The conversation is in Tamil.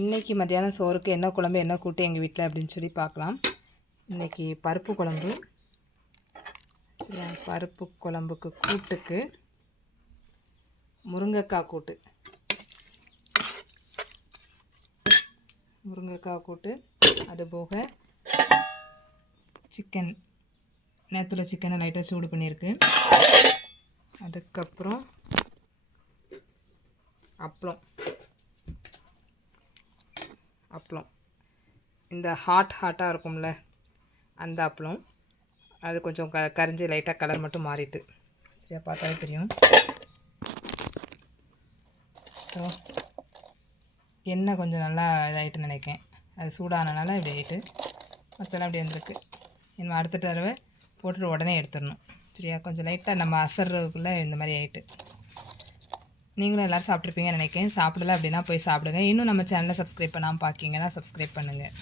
இன்றைக்கி மத்தியானம் சோறுக்கு என்ன குழம்பு என்ன கூட்டு எங்கள் வீட்டில் அப்படின்னு சொல்லி பார்க்கலாம். இன்றைக்கி பருப்பு குழம்பு. சரி, பருப்பு குழம்புக்கு கூட்டுக்கு முருங்கைக்காய் கூட்டு. முருங்கைக்காய் கூட்டு, அதுபோக சிக்கன், நேற்றுல சிக்கனை லைட்டாக சூடு பண்ணியிருக்கு. அதுக்கப்புறம் அப்பளம், இந்த ஹாட்டாக இருக்கும்ல அந்த அப்பளம். அது கொஞ்சம் கரிஞ்சு லைட்டாக கலர் மட்டும் மாறிட்டு, சரியா பார்த்தாலே தெரியும். ஸோ எண்ணெய் கொஞ்சம் நல்லா இதாகிட்டு நினைக்கேன், அது சூடானனால இப்படி ஆகிட்டு. மற்றெல்லாம் அப்படி வந்துருக்கு. நம்ம அடுத்த தடவை போட்டுட்டு உடனே எடுத்துடணும், சரியா? கொஞ்சம் லைட்டாக நம்ம அசர்றதுக்குள்ளே இந்த மாதிரி ஆகிட்டு. நீங்களும் எல்லோரும் சாப்பிட்ருப்பீங்கன்னு நினைக்கிறேன். சாப்பிடல அப்படின்னா போய் சாப்பிடுங்க. இன்னும் நம்ம சேனலை சப்ஸ்கிரைப் பண்ணாமல் பார்க்கிங்கன்னா சப்ஸ்கிரைப் பண்ணுங்கள்.